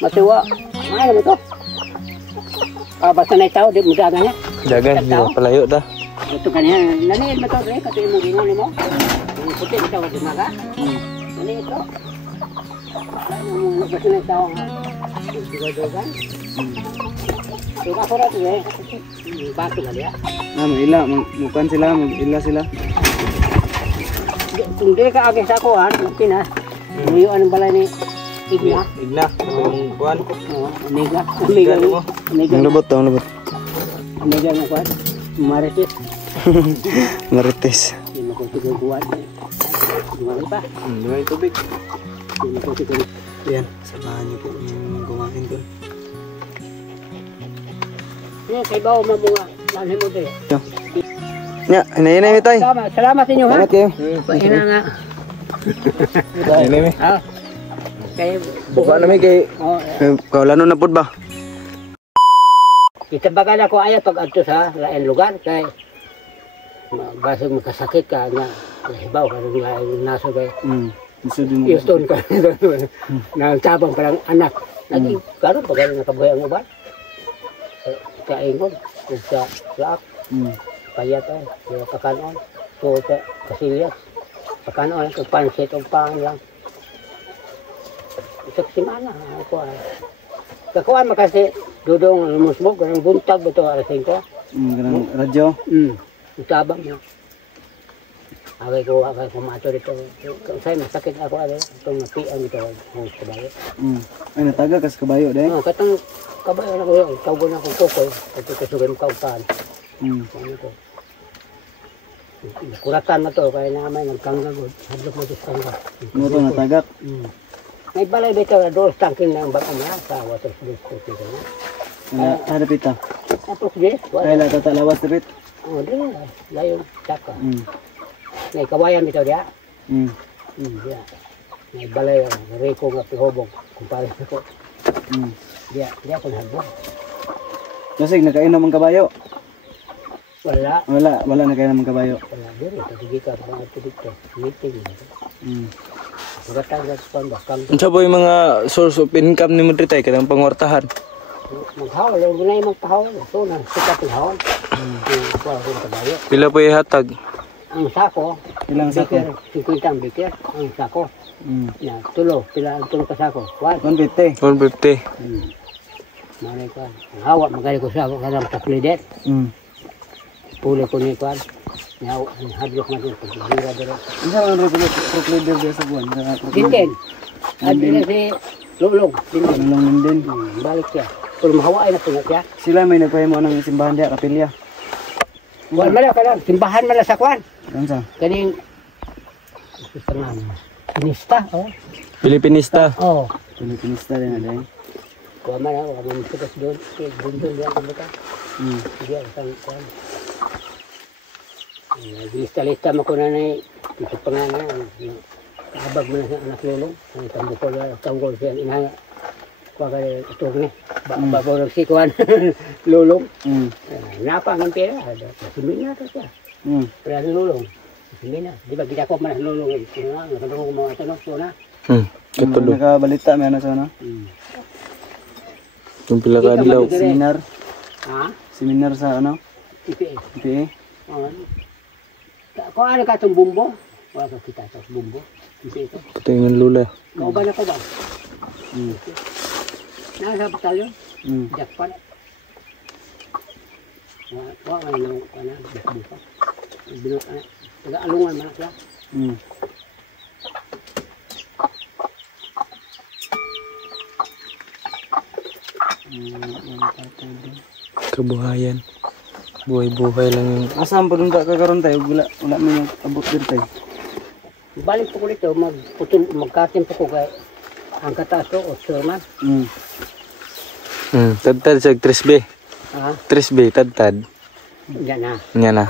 Matuwa. Ano ba ito? Basta na itaw, di mo dagan niya. Dagan, di ba palayo ta? Ito kanya, naniin mo ito, Dre, kasi yung gingon mo. Yung puti ito, di maga. Naniin ito. Basta na itaw, sigadogan. Yung ako rin, Dre, bati nga liya. Mag-ila, mukan sila, mag-ila sila. Kung di ka agis ako, okay na. Ngayon, anong balay ni Igna? Igna, ang kuhan. Amiga. Amiga mo. Ang lubot to, ang lubot. Amiga mo kuhan. Marites. Marites. Hindi mo kong tiguguan. Dumali pa. May tubig. Hindi mo kong tiguguan. Yan, samahan niyo po yung kumain doon. Kay bawa mamunga. Lanhin mo din. Nya, inay tay. Salamat inyo ha. Salamat kayo. Ina nga. Inay mi. Kaya Buka namin kay Kaulano na pud ba? itabagan ako ayaw pag adto sa lain lugar kay basta makasakit ka nga hibaw ka ng naso kay Houston ka nagtabang parang anak naging karon pag nakabuhay ang uban sa ingon sa laak payat ay pakanon so sa kasilyas pakanon kung pansit o pang lang isang simana ako ay kakuan makasi dudong lumusbog kanang buntag beto alas 5 Ganang radyo. utabang mo agay ko mato dito kung sa'yo masakit ako ano itong napian dito ang kabayo Ay nataga kas kabayo dai. katang kabayo na ko tawgon na kong kokoy at kasugan mo kaupahan ano ko kuratan na to kaya naman nagkanggagod hadlok mo dito kangga Mo to natagak. may balay dito na doon tangking ng baka na sa water district dito na Ada pita. tapos yes Kaya tata lawas dapit. din layo saka may kawayan dito dia dia may balay reko nga pihobog kumpare ko dia ko nagbo Kasi nakainom ang kabayo. wala Wala nakainom ang kabayo. wala diri tagi ka pa dito meeting Gatang respond bakang unsa po yung mga source of income ni mo diri tay kanang pangwartahan? maghawal lang gunay magpahawal so nang sikat hawal ko kabayo Pila po ihatag? ang sako Ilang sako? 50 ang biker ang sako na tulo pila ang tulo ka sako 150. 150. Manay ko hawa magali ko sa kanang taklidet puli ko ni kwan yaw hadlok man din pagbira dira Isa man pro leader dia sa buwan. dinten adila si lulong dinten Nalong din. balik siya pero mahawa ay na punya siya Sila may nagpahimo ng simbahan dia kapilya. wal mala ka simbahan mala sa kwan Unsa? kaning tangan pinista Pilipinista. Pilipinista din ada. kuha man ako kami sukas doon doon dia ang bata dia sang kwan lista mo ko na ito pangalan abag mo na sa anak lulong ang tambukol tanggol siya inaya kuha ka itong ni bago nagsikuan lulong napa ang pera simin na ito siya pera ng lulong simin na di ba ginako man ang lulong nakatulong ko mga tanong so na Katulog. Nakabalita may ano sa ano? Yung pila ka adlaw. Seminar. Seminar sa ano? IPA PA. kung ano ka itong bumbo wala ka kita ito bumbo ito Tingnan lula. kauban ako ba nasa batalyon jakpan wala nga yung buka binok na taga-alungan man siya Kabuhayan. Buhay-buhay lang yung Asam pa ka karon tayo wala mo yung abot dito tayo. balik po ko dito magkatin po ko kay ang kataas ko 8 man Tad-tad sa 3B. 3B, tad-tad. yan na Nya na.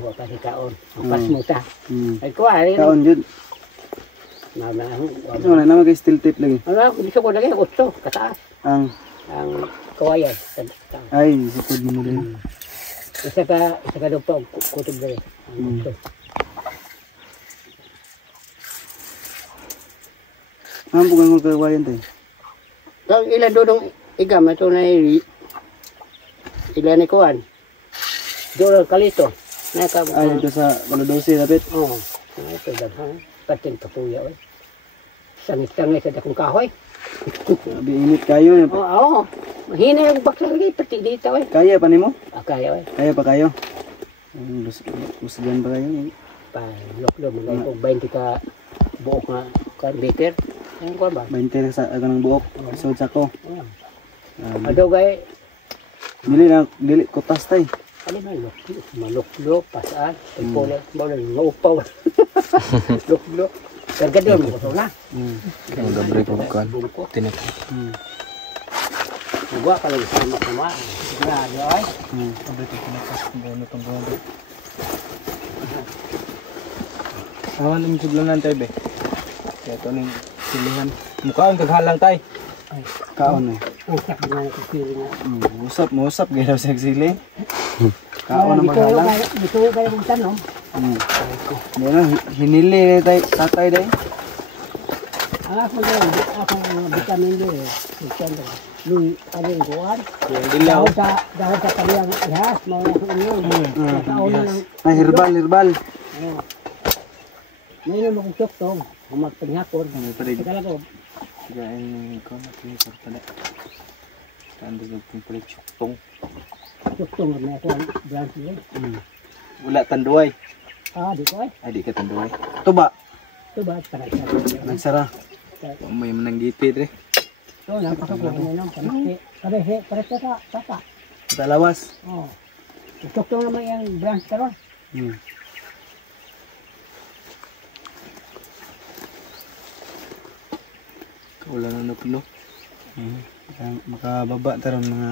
huwag kasi kaon ang pasmuta ay ko ay Kaon jud. So na naman kay steel tape lagi. ano gusto ko lagi 8 kataas Ang kawayan ay sipod mo din. isa ka daw pa kutub dali Ang bukan ko kawayan tayo. Kang ilan dodong igam ito na ilan ni kuan. Doon kalito. Na ka. Ay, ito sa Baladosi, dapat. Oo. Ito daghang patin kapuya oy. Sangit-sangit sa dakong kahoy. Sabi init kayo. Oo. Mahina yung bakla lagi pati dito oy. Kaya pa nimo? Kaya oy. Kaya pa kayo? Usgan ba kayo? Pa lok-lok mo 20 ka buok nga kan liter. Ang kuan ba? 20 sa ng buok. Isod sa ko. Ado gay Dili kutas tay. ano na malok-lok pasaan. Pula ba na upaw. Lok-lok. Tergadon mo to na. Ang dabre ko kan. Tinik. Gua kalau sama-sama. Grado ay. Dabre ko tinakas kung ano tong gondo. Awan yung sudlanan tayo be. Kaya ito ning silihan. Mukhaan kaghalang tayo. Kaon eh. Usak na ko kiri na. Musap gaya sa sili. Kaon na maghalang. Dito kay mong tanong. Meron hinili tay tatay day. Ako vitamin D. Ito Lui paling kuan. Yung dilaw. Dahil sa kanyang ihas, mga nakauna lang. Ay herbal. Ngayon mo kong tsoktong, magpanghapon. Ano pa rin? Kaya ko, Gain ko na tinipor pala. Tanda ng kumplit tong. tsoktong na ako ang branch nila. Wala tanduay. Di ko ay. Ay di ka tanduay. Tuba. Ito ba, para sa Nagsara. May mananggipid eh. ito, napasok ko na lang. Pares ka, tata. Talawas. Tsoktong naman yung branch karon. Wala na napuno. Makababa taron mga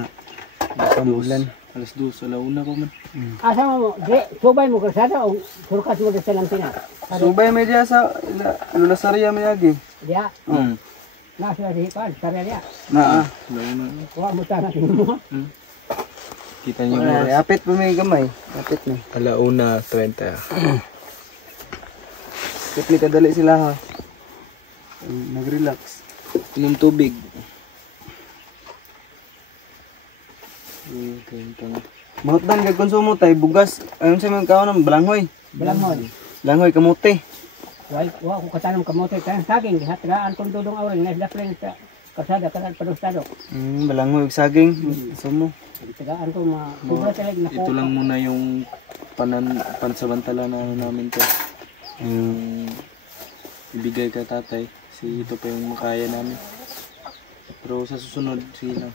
kamulan. Alas 2, alauna pa man. Asa mo, subay mo kasada o surkat mo sa Lampinas? Subay media sa Lulasarya mayagi. Dia, nasa dihipan, sarya dia. Na. Alauna. Kuha mo tanah mo. Kita niyo mo. Apit pa may gamay. Apit na. Alauna 30. Kapli kadali sila ha. Nag-relax. Inom tubig. Mahutdan kay konsumo tay bugas. Ayun sa mga kaon ng balanghoy. Balanghoy kamote. Wa ko katanong kamote kan saging gihatraan kun dudong awal na dapren sa kasada kanan padustado. Balanghoy ug saging. Sumo. Tagaan ko sobra talaga na. Ito lang muna yung pansamantala na namin to. Ibigay ka tatay. Kasi ito pa yung makaya namin. Pero sa susunod, sige lang.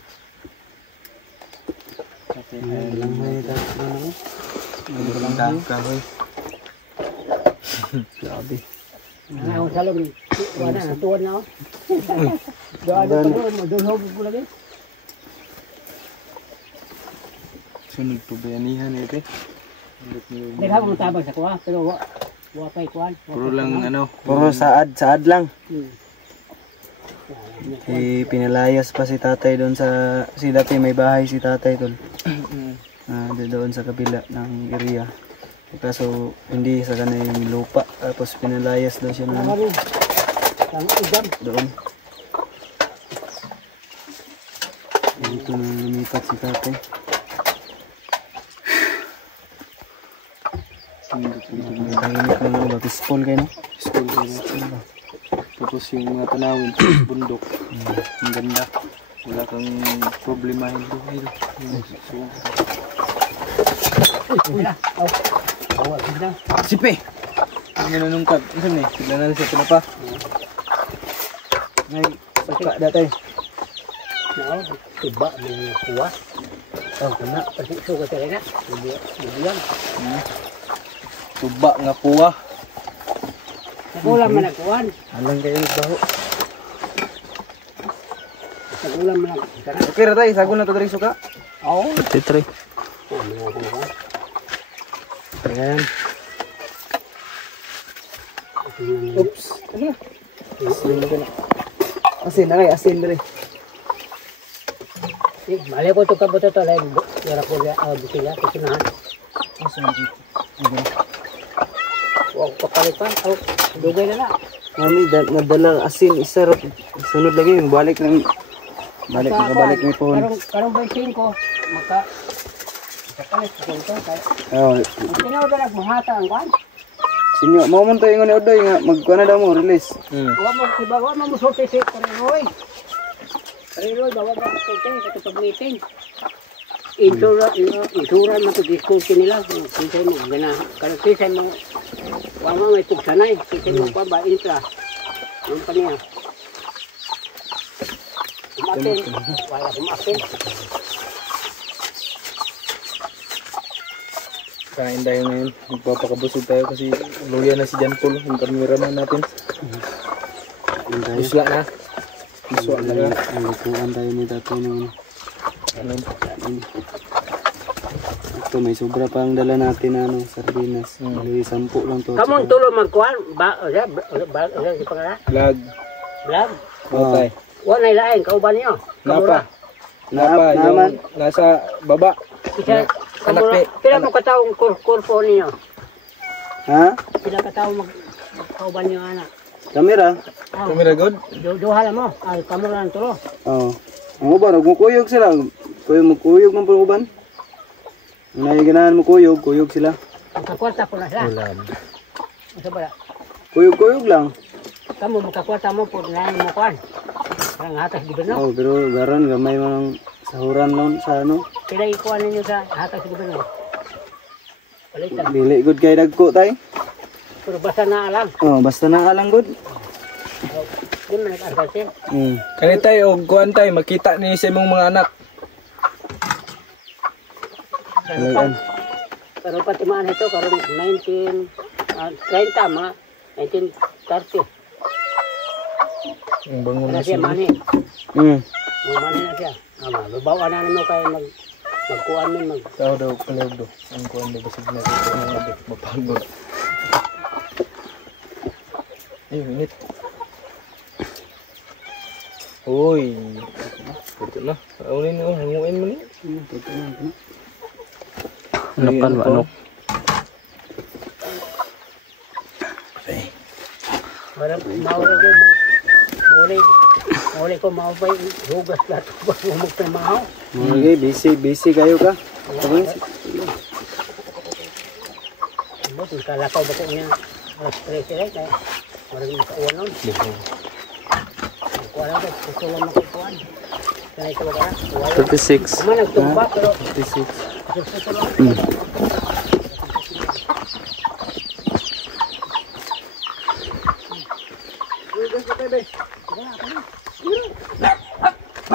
Okay, Balanghoy ta. kahoy. Grabe. Ang salong wala na tuwan na. Doon mo doon ko lagi. Sunod pa bayanihan ito. Daghan mo tabang sa kuha pero wa pay kuan. Puro lang ano. Puro saad lang. Pinalayas pa si tatay doon sa si dati may bahay si tatay doon. Doon sa kabila ng area. Kaso hindi sa kanay yung lupa tapos pinalayas daw siya ng Ang idam doon. Dito na lumipat si tatay. Kainit na ano ba? Peaceful kayo no? School na. Tapos yung mga tanawin, bundok. Ang ganda. Wala kang problema yung buhay. Sipe! Ang nanungkad. Ano na eh? Sila na siya pinapa. Ay, saka datay. tiba may kuha. Kena pasti suka talaga. Diyan. Tuba nga kuha. Ulam man kuan. Alang kayo nagbaho. Ulam man. Okay ra tay, sagon na to diri suka. Oo. Titry. Ayan. Oops. Ano? Asin na kay asin diri. Balik ko to kabuto to lain. Yara ko ya butila kinahan. Asin dito. Wa ko palitan. Oh, dugay na na. Mami, nadala asin, isa ro. Sunod lagi, balik may pohon. Karong basin ko, makapalit ko ito. Oh, Sino ba nagmahata ang kwan? sinyo, mo man tayo nga ni Odoy nga, magkuha na daw mo, release. Huwag mo musulti si Kariroy. Kariroy, bawag ang musulti sa pag-meeting. Insuran mo ito, discourse nila. Kisay mo, karang kisay mo, wama may pugsanay. Kisay mo pa ba, intra. Yung pa niya. Kumatin, wala kumatin. Kain tayo ngayon. Magpapakabusog tayo kasi luya na si John Paul, yung cameraman natin. Isla na. Isla na. Ang lutuan tayo ni tatay naman. Ito, may sobra pa ang dala natin na sardinas. May 10 lang to. Kamon tulo magkuhan, ba, si pangala? Vlog. Vlog? Okay. Wala ilain, kauban niyo. Napa. Naman. Yung nasa baba. Isa, kamura, Anak, pila mo kataong kurpo niyo? Ha? Pila kataong kauban niyo, anak? Kamera? Camera good? Duhala mo, ay kamura ng tulo. Oo. Ang uban, magkukuyog sila. Magkuyog ng uban. Ang nagiganahan mo kuyog sila. Magkakwarta po na sila. Asa ba? Kuyog lang. Kamu magkakwarta mo po na mo kuhan. Ang hatas gobyerno. Oh, pero garon, gamay mang sahuran nun sa ano. Pila ikuha ninyo sa hatas gobyerno. Palitan. Dili good kay dagko tay. Pero basta na alam. Oh, basta na alang good. Di man nag-argase. Kani tayo, kuhan tayo, makita ni sa imong mga anak. Pero patimaan ito, karon 30 mga 1930. Ang bangon Na na siya siya. mani. Mani na siya. Babawa na mo kayo magkuhan mo Tao daw, palawag daw. Ang kuhan daw, basig na ito. Mapagod. Ay, minit. Uy. Ito na. Paunin mo, hanguin mo niya. Anokan ba ano? Barang maulay ko maupay hugas lahat ko humog na mahaw. Okay, busy kayo ka. Bos kalakaw ba ko niya stress rin kaya marang makauwan nun. Kuha lang ko, gusto lang makukuhan. Kaya ito ba ka? 36. Kuman nagtumba pero 36. gusto lang.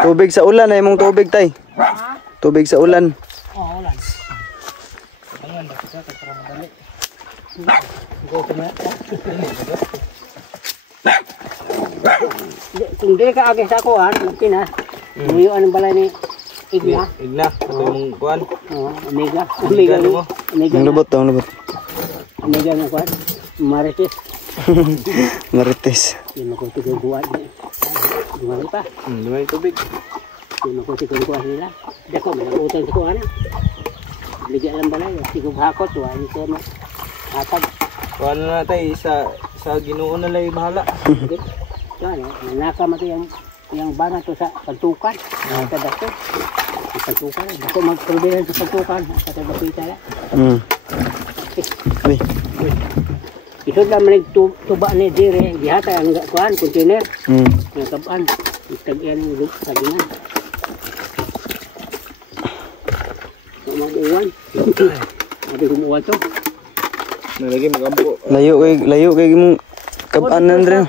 Tubig sa ulan ay mong tubig tay. Tubig sa ulan. Oh, ulan. Ayan, bakit ka para madali. Go to me. Kung di ka agis ako mungkin muyuan ang balay ni Igna. Igna, ito yung kuhan. Oo, Amiga. Amiga mo. Amiga Ang lubot to, ang lubot. Amiga ng kwan. Marites. Marites. Yun ako tiguguan. Dumali pa. Lumay tubig. Yun ako tiguguan nila. Dako, may nag-utang sa kuhan. Bigyan lang balay. Tigughakot. Wala ito mo. Hatag. Kuhan na tayo, sa Ginoo na lang yung bahala. Nanaka mo ito yung bana to sa pantukan. Sa dako. Sa pantukan. Dako mag-probihan sa pantukan. Sa dapita lang. Uy. Isod lang manig tuba ni dire. Gihata ang kuhan, container. Yung kabaan. Tag-iyan yung sagingan. Mag-uwan. Sabi kumuwan to. Nalagi magampo. Layo kay mong kabanan rin.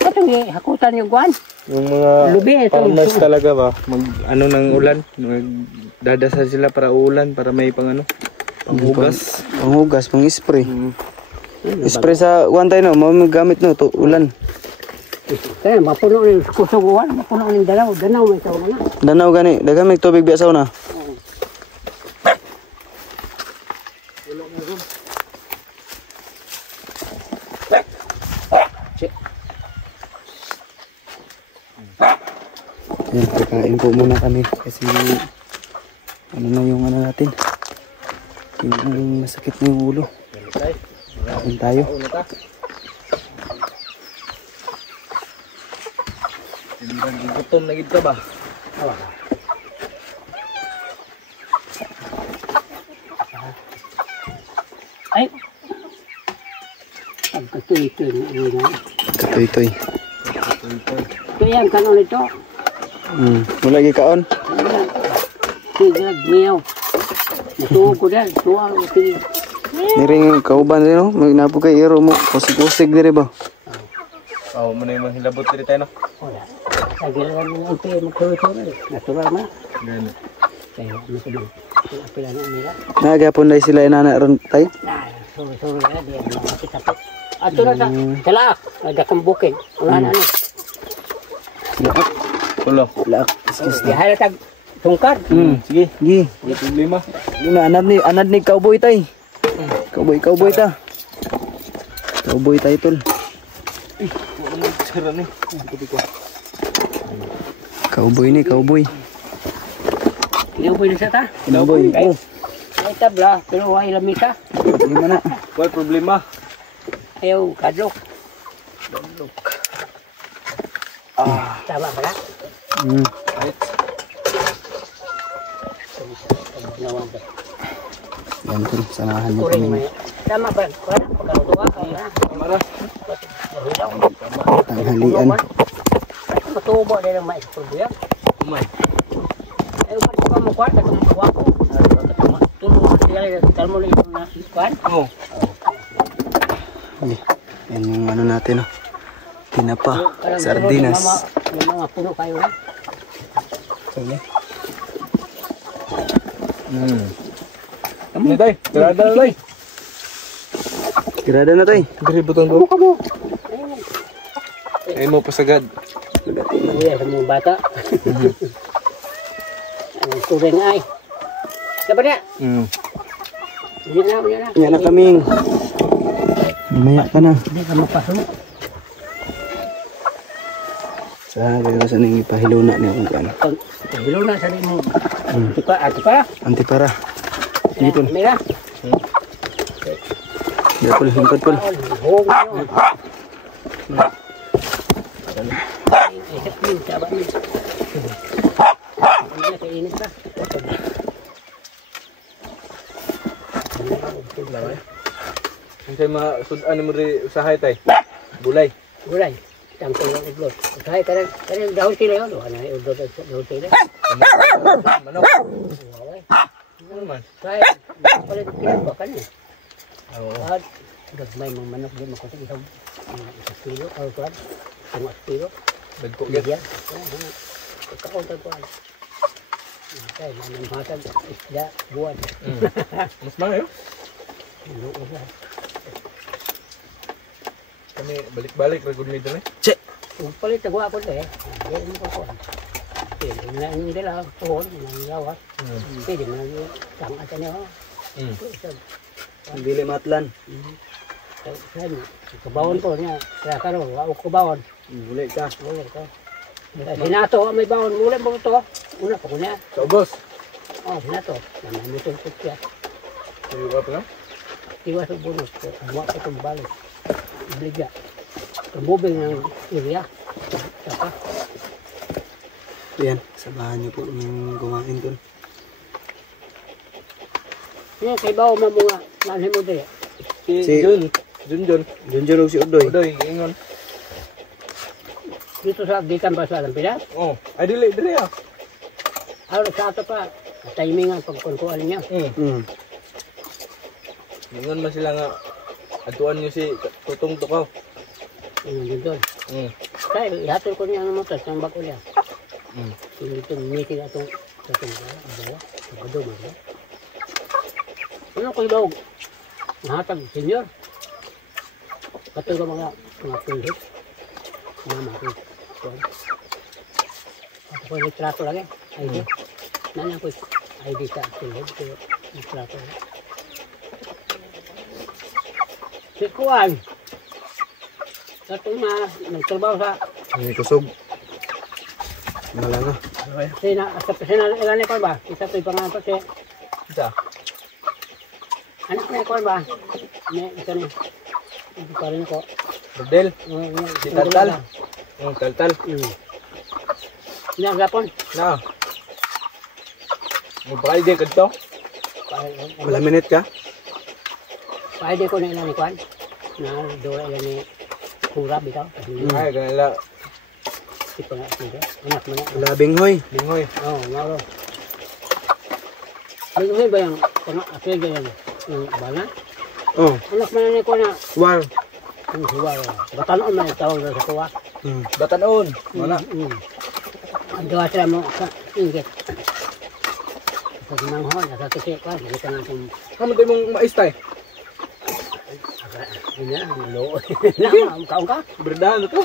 Katong hakutan yung kuhan. Yung mga Lubi ito. farmers talaga ba, ano ng ulan, magdadasal sila para ulan, para may panghugas. Panghugas, pang-spray. Spray sa wantay no, magamit no to ulan. Kaya mapuno ng kusuguan, mapuno ng danaw may tao na. Danaw gani, daghang may tubig biasa na. Yan, kakain po muna kami kasi ano na yung ano natin. Yung masakit na yung ulo. Kain tayo. Gutom na gid ka ba? Oh. Ay. Ang katuloy-tuloy na ina. Katoy-toy. Ito yan, kanon ito. Wala lagi kaon. Siglag, miyaw. Natuog ko dyan. Tuwang, sige. Niring kauban din no. May napo kay iro mo. Kusig-kusig dire ba? Oh, mo na yung hilabot diri tayo no. Wala. Sagilan mo ang piyo, magtuloy-tuloy. Natural na. Gani. Kaya, masabing. Pila na nila. Nagapon dai sila inana ron tay. Sorry na, di ako makakitapos. Ato na sa laak, dakang bukid. Wala na ano. Laak. Ulo. Laak. Excuse Di halatag tungkad. Sige. Gi. Wala problema. Yun na anad ni cowboy tay. Cowboy ta. Cowboy tay tol. Wala mo sira ni. Tubi ko. Cowboy ni cowboy. Iuboy na siya ta. Cowboy. Oh. Ay tabla, pero wala lamisa. Gimana? Wala problema. Ayaw kadlok. Tama ba na? Right. Yan tol, samahan niyo Kuring kami. may. Tama ba? Wala, pagkalutuwa ka na. Kamara. Tanghalian. Matubo din ang mais ko buyak. Umay. Ay, umat ko mo kwarta kung makuha ko. Tulungan sila, kalmo na yung nasukan. Oh. Yan yung ano natin oh. Tinapa, sardinas. Yung mga puno kayo na. Sige. Ni tay, tirada na tay. Tirada na tay. Diri butang ko. Kamo. Ay mo pasagad. Iya, sa mga bata. Ang turing ay. Dapat na. Yan na. Yan na kaming. Mamaya ka na. Hindi ka mapasok. Sa gagasan ng ipahilo na niya kung ano. Bilo na sa mo. Atipa. Antipara. Sige tol. Mira. Dahil pol, lingkod pol. Hong. Ay, sabat ni. Ano ka init ka? Unsay masudan mo ri usahay tay? Bulay. Gulay. Tampol ng ublot. Kaya karang dahon sila yun. Ano yung ublot dahon sila? Manok. Ano man? Kaya palit kilo ka niya. Oo. At gagmay mong manok din makutin isang kilo o kuwan. Isang kilo. Dagko gyud. Yan. Kauntan ko. Kaya naman matag isda buwan. Mas maayo. Ano. Kami balik-balik ra gud mi diri. Kung palit ako ako eh. Hindi mo ko. Pwede na yung dala. Tuhon. Yung lawas. Pwede na yung tangatan niya. Bili matlan. Kabawon po niya. Kaya karoon. Wao ko bawon. Uli ka. Uli ko. Sinato may bawon. Muli mo ito. Una pa ko niya. Sa ubos. Sinato. Naman mo itong kutya. Tuyo ka pa na? Iwas ang bunot. Buwa ko itong balik. Ibligya. Tumubing ng area. Saka. Yan, samahan niyo po yung kumain tol. Yung kay bawo mamunga. Nanay mo din. Si Jun Junjun og si Udoy. Udoy ingon. Dito sa Gikan ba sa Lampidas? Oh, ay dili ah. Ano sa ato pa. Timingan pagkunkuan niya. Ingon man sila nga atuan niyo si Tutong Tukaw. Yun doon. Kaya ihatol ko niya ang motor. Saan ba ko niya? Hindi ito meeting atong bawa. Pagkado mo. Ano ko ilog? Nahatag senior. Katulad ka mga pulit. Mama ko. Ako ko litrato lagi. ID. Nanya ko ID sa pulit. Litrato lagi. Si Kuan. Katulad na nagtrabaho sa Ini kusog. Malaga. sa ilan ko ba? Isa to pangalan pa si Isa. anak na ko ba? Isa ni. Ito pa rin ko. Berdel. Si Taltal. Taltal. Nagapon. Na. Magpakaligay ka dito. Wala minute ka? Pwede ko na ilan ni Kwan. Na doon ilan ni Kura bitaw. Ay, ganila. Tipo nga sila. Anak mo na. Wala binghoy. Bingoy. Oo, ngaro. Bigay ba yung pang-asig yan? Yung bana? Oh, Anak mo na ni Kwan na. war. Yung huwag. Batanon man itawag doon sa kuwa. Batanon. Wala. Ang gawa sila mo sa inggit. Sa ginanghon, nasa tiki Kwan. Hindi ka natin. Kamu tayo mong maistay. Ano yan? Loo. Nama, kaong ka? Berdahan na to.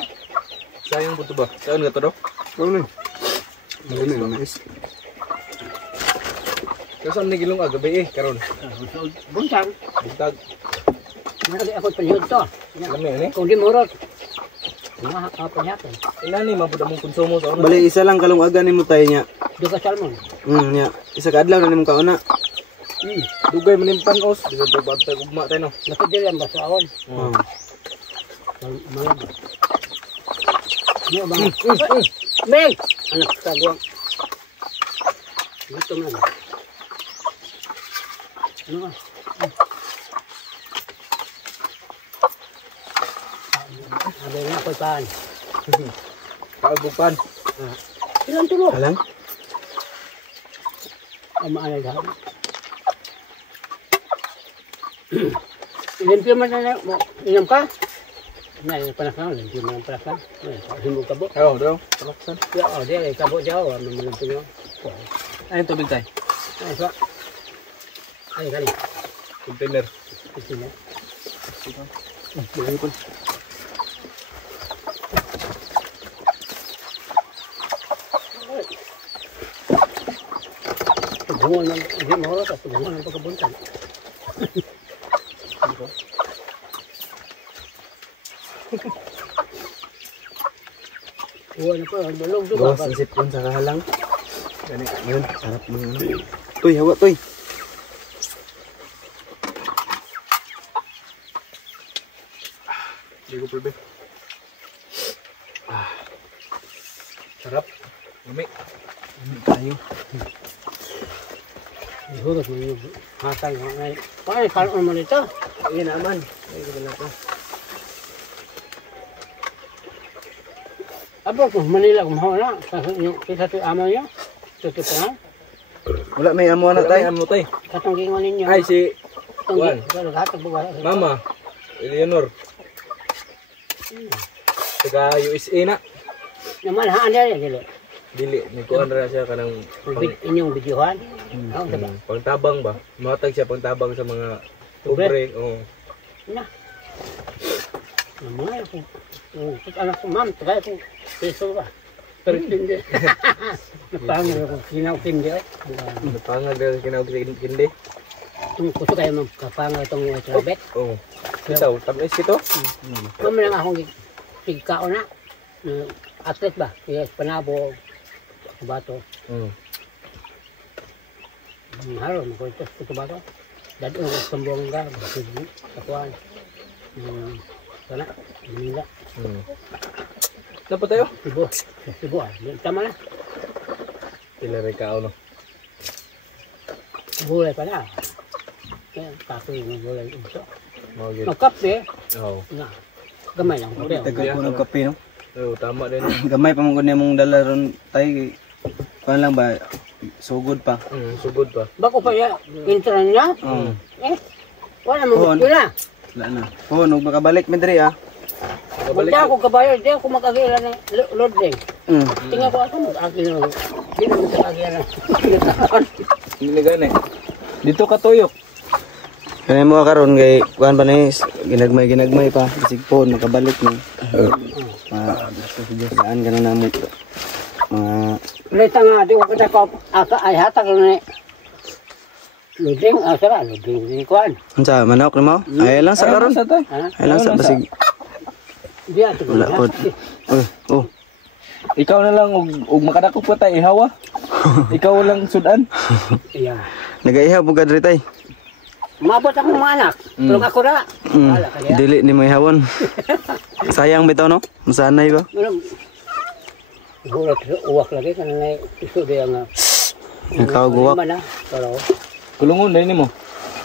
Sayang po ito ba? Saan nga ito daw? Ano? Ano na mais? Kasi saan nagilong agabi karon. Buntag. Bintag. Marami ako panihod to. Alam mo yan eh. Kung di murot. Mahakapan natin. Inani, mabuda mong konsumo sa una. Bali isa lang kalungagan nimo tayo niya. Duga salmon. Nya. Isa ka adlaw na nimo kauna. Dugay manimpang os. Di ba ito bantay ugma tayo no? Nakadilan ba sa awon? Oh. Mga ba? Ano ba? Beng! Anak sa guwang. Gusto mo na. Ano ba? Sabi nga ako'y paan. Kaagupan. Ilan tulo? Alang? Ang maalay ha. Limpyo man na mo. Inom ka? Na, yung panasan. Limpyo mo yung panasan. Himog kabo. Oo, daw. Palaksan. Oo, di ay kabo daw. Ano mo lang pinyo. Ayun, tubig tayo. Ay, so. Ay, kali. Container. Ito na. Binghoy. Bungon ng hindi mahorot at bungon ng pagkabuntag. Uwan na pa, balong ito Gawas ba? ang sipon sa kahalang. Gani, yun, harap mo ano. Toy, hawa, toy. Hindi ko pwede. Sarap. Lumi. Tayo. Ihurot mo yung hatang. Paano kalon mo nito? Ayun naman. Ay, wala pa. Abo ko, Manila kumahaw na. Sa ito amo nyo. Ito pa nga. Wala may amo na Tayo. tayo. Ano tayo? Katong gingon ninyo. Ay, si Tunggi. Juan. Hatag buwa. Mama. Eleanor. Taga USA na. Naman haan niya dili. Dili. Nagkuhan na siya ka ng Inyong videohan. Oo, diba? pangtabang ba? Matag siya pangtabang sa mga Pobre? pobre. Oo. Na. Naman ako. Anak ko, ma'am, tagay ko. Peso ba? Pero hindi. Napangin ako. Kinaukin di ay. Napangag na kinawag sa kindi. Gusto kayo magkapangin itong trabet. Oo. Ito, tamis ito. Kung lang akong tigkao na. Atlet ba? Yes, panabo. Bato. Haro, makulitos ko bato. Dado ko sambong ka. Kakuan. Sana. Manila. Dapat tayo? Sibo. Sibo ah. Tama na. Ilari ka no. Gulay pa na. Kaya kaso yung gulay ito. Magit. Magkape. Oo. Na. Gamay lang. Taga po ng kape, no? Oo, tama din. Gamay pa mong mong dala ron tayo. Paano lang ba? Sugod pa. Sugod pa. Bako pa ya. Intran niya. Wala mo Pohon. mutila. Wala na. Oo, nung makabalik medre ah. Hindi ako kabayo. Hindi ako mag-agila ng loading. Mm. Tingnan ko ako mag-agila ng. Hindi na mag-agila ng. Hindi na gani. Dito ka tuyok. Kaya mo karon kay kuan pa ni ginagmay pa bisig po makabalik ni. Saan ka na namo. Leta nga, di ko kita ko. Ay hatag na loading. Sara, loading. Kuan. Unsa manok ni mo? Ay lang sa karon. Ay lang sa basig. Di ato. Wala pod. Oh. Ikaw na lang ug makadako pa tay ihawa. Ikaw lang sudan. Iya. Nagaiha po kadri tay. Mabot akong mga anak. Tulog ako na. Wala kaya. Dili ni mo ihawon. Sayang bitaw no? Masanay ba? Hulat uwak lagi kan na isu dia nga. Ikaw guwak. Mana? Pero Kulungon dahil mo.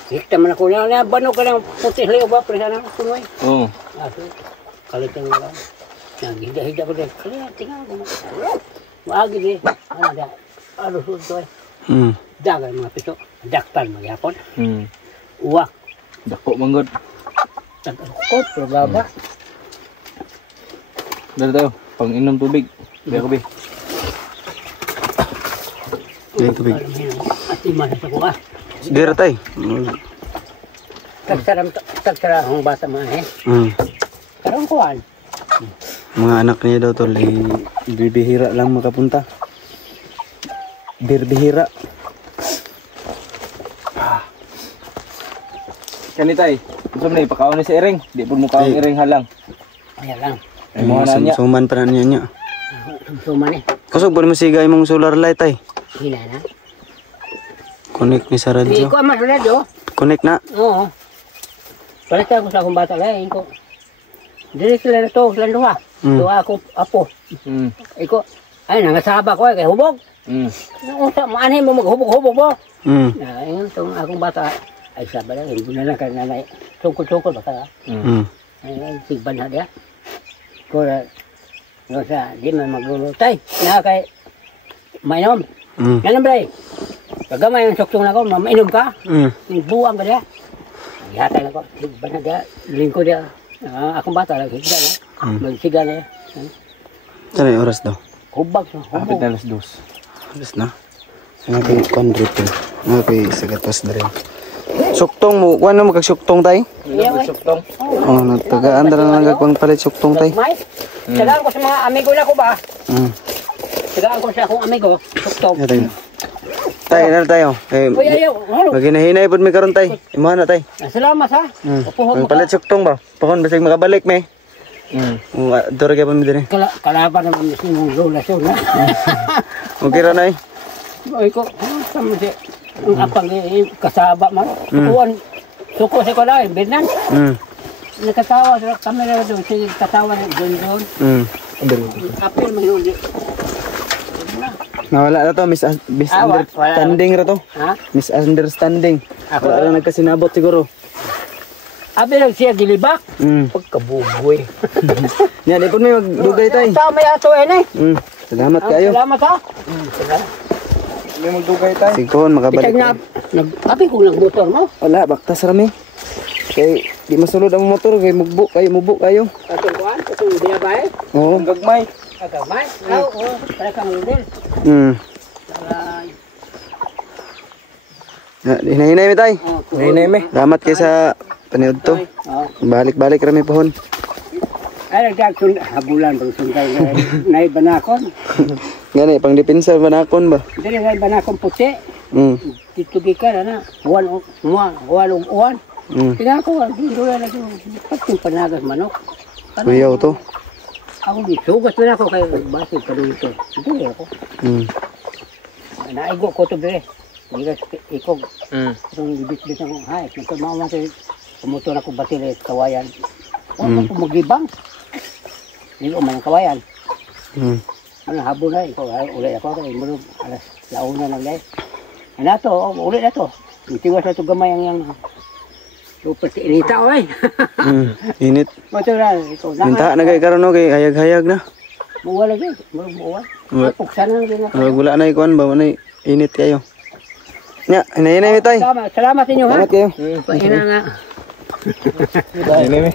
kita man ako na banog ka ng putih liyo ba presa na kunoy. Oo. Aso kalitan lang. Hida ko din. Kaya tingnan ko. Maagi di. Ano da? Ano to? Dagan mga piso. Dakpan magyapon. Uwak. Dako manggod. Tagkot probaba. Dali tayo. Pang inom tubig. Biya ko, Bi. Yan tubig. At iman sa kuha. Dira tay. Tagsara ang bata mga Karong kuhan. Mga anak niya daw tol ay bibihira lang makapunta. Birbihira. Kanitay. Gusto mo na ipakaon ni si Iring. Di po mo kaon Iring halang. Ayan lang. Ay mga na niya. Suman pa na niya. Suman eh. Kusog ba mo sigay mong solar light ay? Hina na. Connect ni sa Hindi radyo. ko amas radyo. Connect na. Oo. Palita ko sa akong bata lain ko. Dili sila na to, sila duha. Duha ako, apo. Iko, ay nangasaba ko kay hubog. Maanay mo maghubog-hubog mo. Ayun, itong akong bata, ay sabi lang, hindi na lang ka nanay. Sungkol-sungkol baka. Ay, sigban na dia. Ko no sa di man maglulutay. Na kay mainom. Ganun ba? Kagamay yung suksong na ko, mainom ka. Buwang ka dia. Yatay na ko, sigban na dia. Lingko dia. Akong bata lang, sigban na. Magsiga na. Saan ay oras daw? Hubag. Kapit na alas 2. Oras na. Nga kay pandripping. Nga kay sagatas na rin. Suktong mo. Kuha na magkagsuktong tay? Suktong. Oo, nagtagaan na lang nagpang palit suktong tay. May, tagaan ko sa mga amigo na ko ba? Tagaan ko sa akong amigo. Suktong. Yan tayo. Tay, na tayo. Uy, ayaw. Ano? Maginahinay po may karon tay. Imuha na tay. Salamat ha. Upuhon mo ka. Palit suktong ba? Pakon basig makabalik may. Dura kaya pa mi din. Kalaban naman si mong relasyon na. Okay ra na eh. Uy ko, sama si ang apang kasaba man. Kuwan, suko sa ko lang, Bernan. Nakatawa sa kamera doon, sige katawa doon. Apil mo yun. Nawala na to, misunderstanding ra to. Ha? Misunderstanding. Ako Wala lang nagkasinabot siguro. Abi lang siya gilibak. Pagkabuboy. Yan, ipon may magdugay tay. Tama yato eh. Salamat kayo. Salamat ha. Salamat. May magdugay tayo. Sigkon, makabalik. Kitag na, abi kung nagmotor mo. Wala, baktas rami. Kay, di masulod ang motor, kay mubo kayo. Katong kuhan, katong binabay. Oo. Ang gagmay. Kagamay. Oo, kaya kang ludel. Hinay-hinay mi tay. Hinay mi. Salamat kay sa paniod to. Balik-balik rami pohon. Ay, nagdagsun, habulan, bang sungkay na banakon. Gani, pang depensa banakon ba? Dili na banakon puti. Titugi ka na, uwan. Tingnan ko, dito na lang yung pagting panagas manok. Kuyaw to. Ako sugat na ako kay basig ka dito. Dili ako. Naigo ko to dire. Ikog. Itong ibit-bit ako, hay, ito mawang kayo, pumotor ako batilit, kawayan. Ano ko magibang? Hindi ko man ang kawayan. Ano, habo na, ulit ako, kaya mulog, alas launa lang dahil. Ano to, ulit na to. Itiwas na to gamay ang yung super inita ko eh. Init. Mato na, ikaw na. Minta na kay karon no kay hayag-hayag na. Muwa lagi, muwa. Puksan na lang din ako. Wala na ikuan ba, manay init kayo. Nya, hinay-hinay mi tay. Salamat inyo ha. Salamat kayo. Pahina nga. Hinay mi.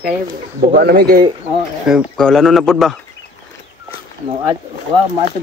Kaya, Buka na mi kay kaulano na pud ba? no, at, wow, mato